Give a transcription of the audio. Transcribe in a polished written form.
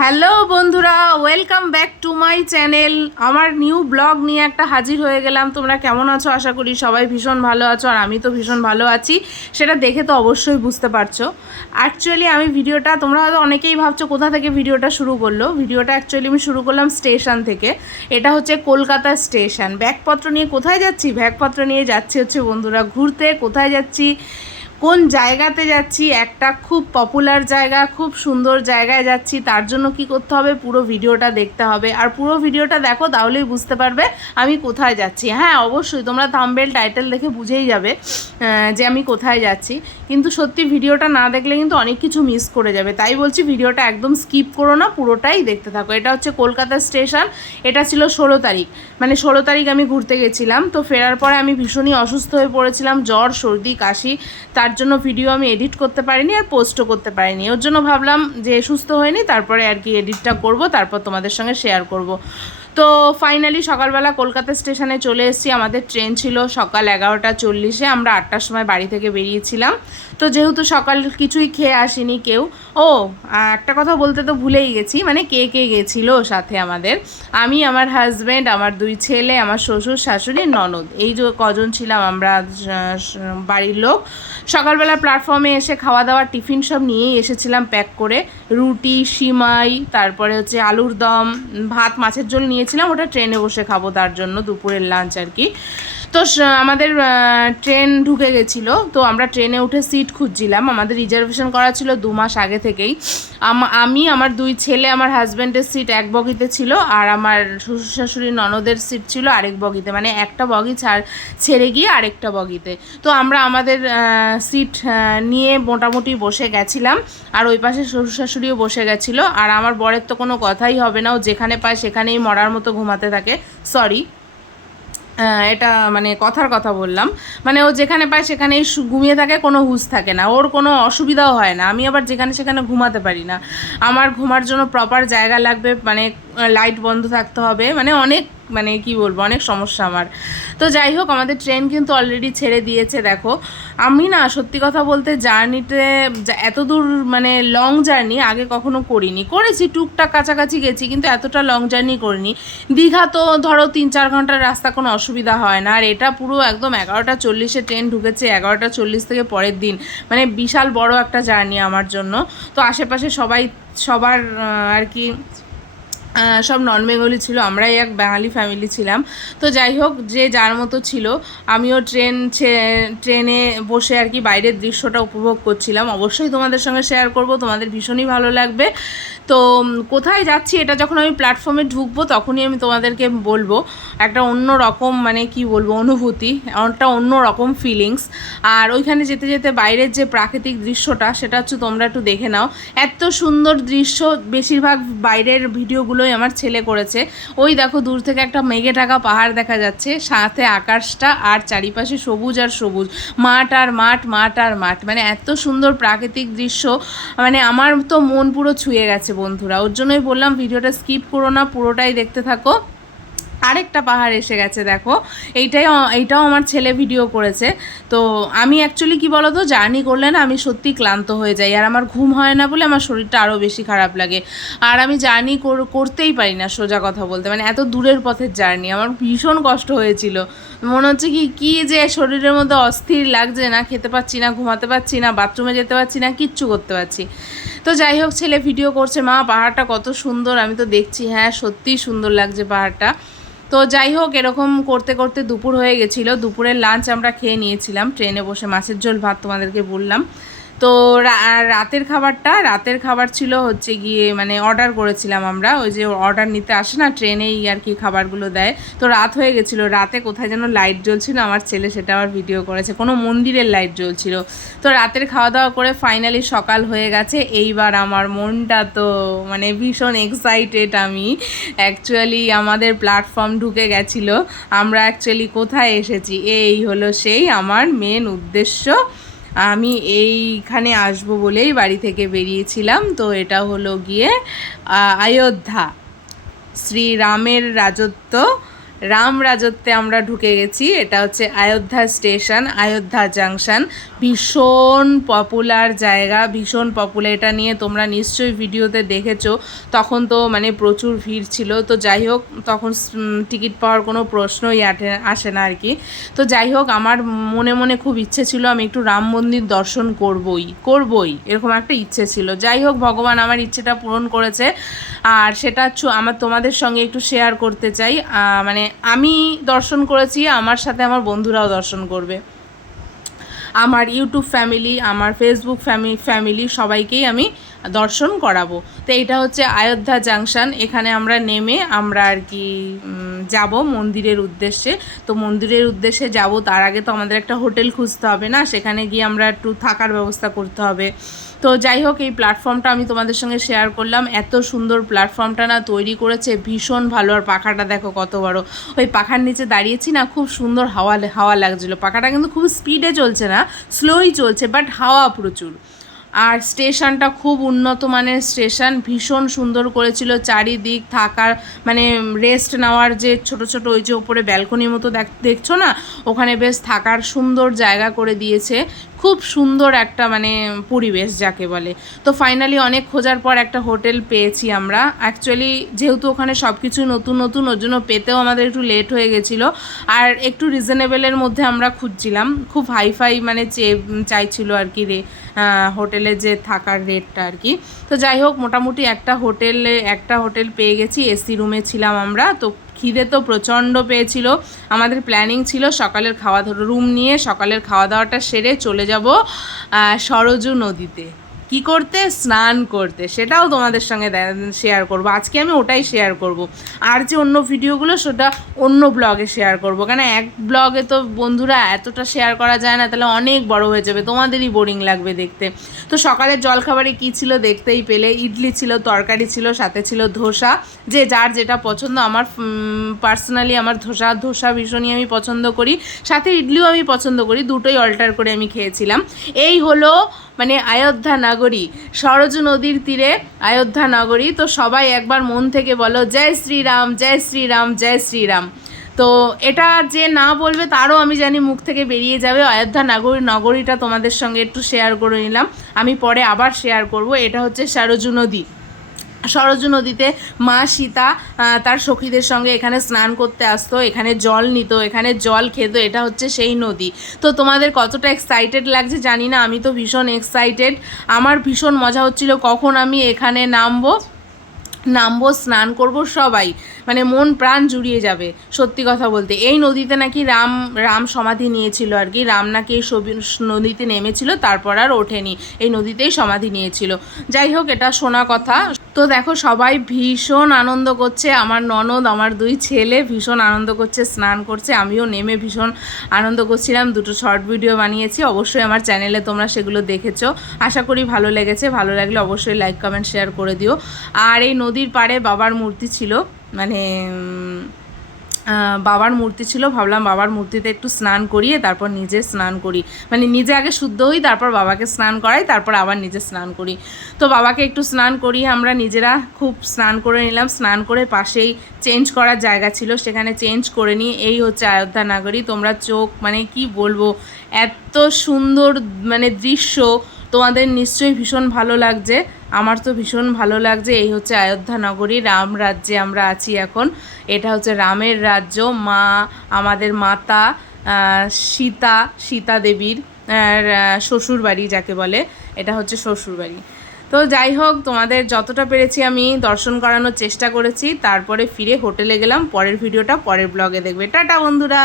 Hello বন্ধুরা, welcome back to my channel. আমার new blog নিয়ে একটা হাজির হয়ে গেলাম। তোমরা কেমন আছো? আশা করি সবাই ভীষণ ভালো আছো, আর আমি তো ভীষণ ভালো আছি। সেটা দেখে তো অবশ্যই বুঝতে পারছো। অ্যাকচুয়ালি আমি ভিডিওটা, তোমরা হয়তো অনেকেই ভাবছো কোথা থেকে ভিডিওটা শুরু করলো। ভিডিওটা অ্যাকচুয়ালি আমি শুরু করলাম স্টেশন থেকে। এটা হচ্ছে কলকাতা স্টেশন। ব্যাগপত্র নিয়ে কোথায় যাচ্ছি? ব্যাগপত্র নিয়ে যাচ্ছি হচ্ছে বন্ধুরা ঘুরতে। কোথায় যাচ্ছি, কোন জায়গাতে যাচ্ছি? একটা খুব পপুলার জায়গা, খুব সুন্দর জায়গায় যাচ্ছি। তার জন্য কি করতে হবে, পুরো ভিডিওটা দেখতে হবে। আর পুরো ভিডিওটা দেখো, তাহলেই বুঝতে পারবে আমি কোথায় যাচ্ছি। হ্যাঁ, অবশ্যই তোমরা থাম্বনেল টাইটেল দেখে বুঝেই যাবে যে আমি কোথায় যাচ্ছি। কিন্তু সত্যি ভিডিওটা না দেখলে কিন্তু অনেক কিছু মিস করে যাবে। তাই বলছি, ভিডিওটা একদম স্কিপ করো না, পুরোটাই দেখতে থাকো। এটা হচ্ছে কলকাতা স্টেশন। এটা ছিল 16 তারিখ, মানে 16 তারিখ আমি ঘুরতে গেছিলাম। তো ফেরার পরে আমি ভীষণই অসুস্থ হয়ে পড়েছিলাম, জ্বর, সর্দি, কাশি। তার জন্য ভিডিও আমি এডিট করতে পারিনি, আর পোস্টও করতে পারিনি। ওর জন্য ভাবলাম যে সুস্থ হয়নি, তারপরে আর কি এডিটটা করব, তারপর তোমাদের সঙ্গে শেয়ার করব। তো ফাইনালি সকালবেলা কলকাতা স্টেশনে চলে এসেছি। আমাদের ট্রেন ছিল সকাল 11:40-এ। আমরা 8টার সময় বাড়ি থেকে বেরিয়েছিলাম। তো যেহেতু সকাল কিছুই খেয়ে আসিনি কেউ। ও, একটা কথা বলতে তো ভুলেই গেছি, মানে কে কে গেছিলো সাথে আমাদের। আমি, আমার হাজব্যান্ড, আমার 2 ছেলে, আমার শ্বশুর শাশুড়ি, ননদ, এই যে কজন ছিলাম আমরা বাড়ির লোক। সকালবেলা প্ল্যাটফর্মে এসে খাওয়া দাওয়া টিফিন সব নিয়েই এসেছিলাম প্যাক করে। রুটি, সিমাই, তারপরে হচ্ছে আলুর দম, ভাত, মাছের ঝোল নিয়েছিলাম। ওটা ট্রেনে বসে খাবো, তার জন্য দুপুরের লাঞ্চ আর কি। তো আমাদের ট্রেন ঢুকে গেছিলো। তো আমরা ট্রেনে উঠে সিট খুঁজছিলাম। আমাদের রিজার্ভেশন করা ছিল 2 মাস আগে থেকেই। আমি, আমার 2 ছেলে, আমার হাজব্যান্ডের সিট এক বগিতে ছিল, আর আমার শ্বশুর শাশুড়ি ননদের সিট ছিল আরেক বগিতে, মানে একটা বগি ছেড়ে গিয়ে আরেকটা বগিতে। তো আমরা আমাদের সিট নিয়ে মোটামুটি বসে গেছিলাম। আর ওই পাশে শ্বশুর শাশুড়িও বসে গেছিলো। আর আমার বরের তো কোনো কথাই হবে না, ও যেখানে পায় সেখানেই মরার মতো ঘুমাতে থাকে। সরি, এটা মানে কথার কথা বললাম। মানে ও যেখানে পায় সেখানেই ঘুমিয়ে থাকে, কোনো হুঁশ থাকে না, ওর কোনো অসুবিধাও হয় না। আমি আবার যেখানে সেখানে ঘুমাতে পারি না। আমার ঘুমার জন্য প্রপার জায়গা লাগবে, মানে লাইট বন্ধ থাকতে হবে, মানে অনেক, মানে কি বলবো, অনেক সমস্যা আমার। তো যাই হোক, আমাদের ট্রেন কিন্তু অলরেডি ছেড়ে দিয়েছে। দেখো, আমি না সত্যি কথা বলতে জার্নিতে এত দূর, মানে লং জার্নি আগে কখনো করিনি। করেছি টুকটাক, কাছাকাছি গেছি, কিন্তু এতটা লং জার্নি করিনি। দীঘা তো ধরো 3-4 ঘন্টার রাস্তা, কোনো অসুবিধা হয় না। আর এটা পুরো একদম 11:40-এ ট্রেন ঢুকেছে, 11:40 থেকে পরের দিন। মানে বিশাল বড় একটা জার্নি আমার জন্য। তো আশেপাশে সবার আর কি সব নন বেঙ্গলি ছিল, আমরাই এক বাঙালি ফ্যামিলি ছিলাম। তো যাই হোক, যে যার মতো ছিল। আমিও ট্রেনে বসে আর কি বাইরের দৃশ্যটা উপভোগ করছিলাম। অবশ্যই তোমাদের সঙ্গে শেয়ার করব, তোমাদের ভীষণই ভালো লাগবে। তো কোথায় যাচ্ছি এটা যখন আমি প্ল্যাটফর্মে ঢুকবো, তখনই আমি তোমাদেরকে বলবো। একটা অন্য রকম, মানে কি বলবো, অনুভূতি, একটা অন্য রকম ফিলিংস। আর ওইখানে যেতে যেতে বাইরের যে প্রাকৃতিক দৃশ্যটা, সেটা হচ্ছে তোমরা একটু দেখে নাও। এত সুন্দর দৃশ্য। বেশিরভাগ বাইরের ভিডিওগুলোই আমার ছেলে করেছে। ওই দেখো, দূর থেকে একটা মেঘে ঢাকা পাহাড় দেখা যাচ্ছে, সাথে আকাশটা, আর চারিপাশে সবুজ আর সবুজ, মাঠ আর মাঠ, মাঠ আর মাঠ। মানে এত সুন্দর প্রাকৃতিক দৃশ্য, মানে আমার তো মন পুরো ছুঁয়ে গেছে বন্ধুরা। ওর জন্যই বললাম ভিডিওটা স্কিপ করো না, পুরোটাই দেখতে থাকো। আরেকটা পাহাড় এসে গেছে দেখো, এইটাও আমার ছেলে ভিডিও করেছে। তো আমি অ্যাকচুয়ালি কি বলো তো, জার্নি করলে না আমি সত্যি ক্লান্ত হয়ে যাই, আর আমার ঘুম হয় না বলে আমার শরীরটা আরও বেশি খারাপ লাগে। আর আমি জার্নি করতেই পারি না, সোজা কথা বলতে। মানে এত দূরের পথের জার্নি আমার ভীষণ কষ্ট হয়েছিল। মনে হচ্ছে কি যে শরীরের মধ্যে অস্থির লাগছে, না খেতে পাচ্ছি, না ঘুমাতে পাচ্ছি, না বাথরুমে যেতে পারছি, না কিচ্ছু করতে পারছি। তো যাই হোক, ছেলে ভিডিও করছে, মা পাহাড়টা কত সুন্দর। আমি তো দেখছি, হ্যাঁ সত্যিই সুন্দর লাগছে পাহাড়টা। তো যাই হোক, এরকম করতে করতে দুপুর হয়ে গেছিলো। দুপুরের লাঞ্চ আমরা খেয়ে নিয়েছিলাম ট্রেনে বসে, মাছের ঝোল ভাত তোমাদেরকে বললাম। তো রাতের খাবার ছিল হচ্ছে গিয়ে, মানে অর্ডার করেছিলাম আমরা। ওই যে অর্ডার নিতে আসে না ট্রেনেই আর কি, খাবারগুলো দেয়। তো রাত হয়ে গেছিলো। রাতে কোথায় যেন লাইট জ্বলছিল, আমার ছেলে সেটা আবার ভিডিও করেছে, কোনো মন্দিরের লাইট জ্বলছিল। তো রাতের খাওয়া দাওয়া করে ফাইনালি সকাল হয়ে গেছে। এইবার আমার মনটা তো মানে ভীষণ এক্সাইটেড। আমি অ্যাকচুয়ালি আমাদের প্ল্যাটফর্ম ঢুকে গেছিলো। আমরা অ্যাকচুয়ালি কোথায় এসেছি, এই হলো সেই আমার মেন উদ্দেশ্য। আমি এইখানে আসবো বলেই বাড়ি থেকে বেরিয়েছিলাম। তো এটা হলো গিয়ে অযোধ্যা, শ্রীরামের রাজত্ব রাম রাজত্বে আমরা ঢুকে গেছি। এটা হচ্ছে অযোধ্যা স্টেশন, অযোধ্যা জাংশন। ভীষণ পপুলার জায়গা, ভীষণ পপুলার। এটা নিয়ে তোমরা নিশ্চয়ই ভিডিওতে দেখেছো, তখন তো মানে প্রচুর ভিড় ছিল। তো যাই হোক, তখন টিকিট পাওয়ার কোনো প্রশ্নই আসে না আর কি। তো যাই হোক, আমার মনে মনে খুব ইচ্ছে ছিল আমি একটু রাম মন্দির দর্শন করবই এরকম একটা ইচ্ছে ছিল। যাই হোক, ভগবান আমার ইচ্ছেটা পূরণ করেছে, আর সেটা আমার তোমাদের সঙ্গে একটু শেয়ার করতে চাই। মানে আমি দর্শন করেছি, আমার সাথে আমার বন্ধুরাও দর্শন করবে, আমার ইউটিউব ফ্যামিলি, আমার ফেসবুক ফ্যামিলি সবাইকেই আমি দর্শন করাবো। তো এটা হচ্ছে অযোধ্যা জাংশন। এখানে আমরা নেমে আমরা আর কি যাব মন্দিরের উদ্দেশ্যে। তো মন্দিরের উদ্দেশ্যে যাব, তার আগে তো আমাদের একটা হোটেল খুঁজতে হবে না, সেখানে গিয়ে আমরা একটু থাকার ব্যবস্থা করতে হবে। তো যাই হোক, এই প্ল্যাটফর্মটা আমি তোমাদের সঙ্গে শেয়ার করলাম। এত সুন্দর প্ল্যাটফর্মটা না তৈরি করেছে, ভীষণ ভালো। আর পাখাটা দেখো কত বড়, ওই পাখার নিচে দাঁড়িয়েছি না, খুব সুন্দর হাওয়া লাগছিলো। পাখাটা কিন্তু খুব স্পিডে চলছে না, স্লোই চলছে, বাট হাওয়া প্রচুর। আর স্টেশনটা খুব উন্নত মানের স্টেশন, ভীষণ সুন্দর করেছিল। চারিদিক থাকার মানে রেস্ট নেওয়ার যে ছোট ছোট ওই যে ওপরে ব্যালকনির মতো দেখছো না, ওখানে বেশ থাকার সুন্দর জায়গা করে দিয়েছে। খুব সুন্দর একটা মানে পরিবেশ যাকে বলে। তো ফাইনালি অনেক খোঁজার পর একটা হোটেল পেয়েছি আমরা। অ্যাকচুয়ালি যেহেতু ওখানে সব কিছু নতুন নতুন, ওর জন্য পেতেও আমাদের একটু লেট হয়ে গেছিলো। আর একটু রিজনেবলের মধ্যে আমরা খুঁজছিলাম, খুব হাইফাই মানে চাইছিল আর কি হোটেলে যে থাকার রেটটা আর কি। তো যাই হোক, মোটামুটি একটা হোটেল পেয়ে গেছি, এসি রুমে ছিলাম আমরা। তো খিদে তো প্রচণ্ড পেয়েছিল। আমাদের প্ল্যানিং ছিল সকালের রুম নিয়ে সকালের খাওয়া দাওয়াটা সেরে চলে যাব সরজু নদীতে। কি করতে? স্নান করতে। সেটাও তোমাদের সঙ্গে শেয়ার করব। আজকে আমি ওটাই শেয়ার করব। আর যে অন্য ভিডিওগুলো সেটা অন্য ব্লগে শেয়ার করব, কেন এক ব্লগে তো বন্ধুরা এতটা শেয়ার করা যায় না, তাহলে অনেক বড় হয়ে যাবে, তোমাদেরই বোরিং লাগবে দেখতে। তো সকালের জলখাবারে কী ছিল দেখতেই পেলে। ইডলি ছিল, তরকারি ছিল, সাথে ছিল ধোসা। যে যার যেটা পছন্দ। আমার পার্সোনালি আমার ধোসা ভীষণই আমি পছন্দ করি, সাথে ইডলিও আমি পছন্দ করি, দুটোই অল্টার করে আমি খেয়েছিলাম। এই হলো মানে অযোধ্যা নগরী, সরজু নদীর তীরে অযোধ্যা নগরী। তো সবাই একবার মন থেকে বলো জয় শ্রীরাম, জয় শ্রীরাম, জয় শ্রীরাম। তো এটা যে না বলবে তারও আমি জানি মুখ থেকে বেরিয়ে যাবে। অযোধ্যা নগরীটা তোমাদের সঙ্গে একটু শেয়ার করে নিলাম, আমি পরে আবার শেয়ার করব। এটা হচ্ছে সরজু নদী। সরজু নদীতে মা সীতা তার সখীদের সঙ্গে এখানে স্নান করতে আসতো, এখানে জল নিত, এখানে জল খেত। এটা হচ্ছে সেই নদী। তো তোমাদের কতটা এক্সাইটেড লাগছে জানি না, আমি তো ভীষণ এক্সাইটেড। আমার ভীষণ মজা হচ্ছিল কখন আমি এখানে নামবো, স্নান করব, সবাই মানে মন প্রাণ জুড়িয়ে যাবে। সত্যি কথা বলতে, এই নদীতে নাকি রাম সমাধি নিয়েছিল আর কি। রাম নাকি এই নদীতে নেমেছিল, তারপর আর ওঠেনি, এই নদীতেই সমাধি নিয়েছিল। যাই হোক, এটা শোনা কথা। তো দেখো সবাই ভীষণ আনন্দ করছে, আমার ননদ, আমার দুই ছেলে ভীষণ আনন্দ করছে, স্নান করছে। আমিও নেমে ভীষণ আনন্দ করছিলাম। দুটো শর্ট ভিডিও বানিয়েছি, অবশ্যই আমার চ্যানেলে তোমরা সেগুলো দেখেছো। আশা করি ভালো লেগেছে। ভালো লাগলে অবশ্যই লাইক কমেন্ট শেয়ার করে দিও। আর এই নদীর পাড়ে বাবার মূর্তি ছিল, মানে বাবার মূর্তি ছিল। ভাবলাম বাবার মূর্তিতে একটু স্নান করিয়ে তারপর নিজে স্নান করি, মানে নিজে আগে শুদ্ধ হই, তারপর বাবাকে স্নান করাই, তারপর আবার নিজে স্নান করি। তো বাবাকে একটু স্নান করিয়ে আমরা নিজেরা খুব স্নান করে নিলাম। স্নান করে পাশেই চেঞ্জ করার জায়গা ছিল, সেখানে চেঞ্জ করে নিয়ে এই হচ্ছে অযোধ্যা নগরী। তোমরা চোখ মানে কি বলবো, এত সুন্দর মানে দৃশ্য, তোমাদের নিশ্চয়ই ভীষণ ভালো লাগছে। আমার তো ভীষণ ভালো লাগছে। এই হচ্ছে অযোধ্যা নগরী, রাম রাজ্যে আমরা আছি এখন। এটা হচ্ছে রামের রাজ্য। মা আমাদের মাতা সীতা দেবীর শ্বশুরবাড়ি যাকে বলে, এটা হচ্ছে শ্বশুরবাড়ি। তো যাই হোক, তোমাদের যতটা পেরেছি আমি দর্শন করানোর চেষ্টা করেছি। তারপরে ফিরে হোটেলে গেলাম। পরের ভিডিওটা পরের ব্লগে দেখবে। টাটা বন্ধুরা।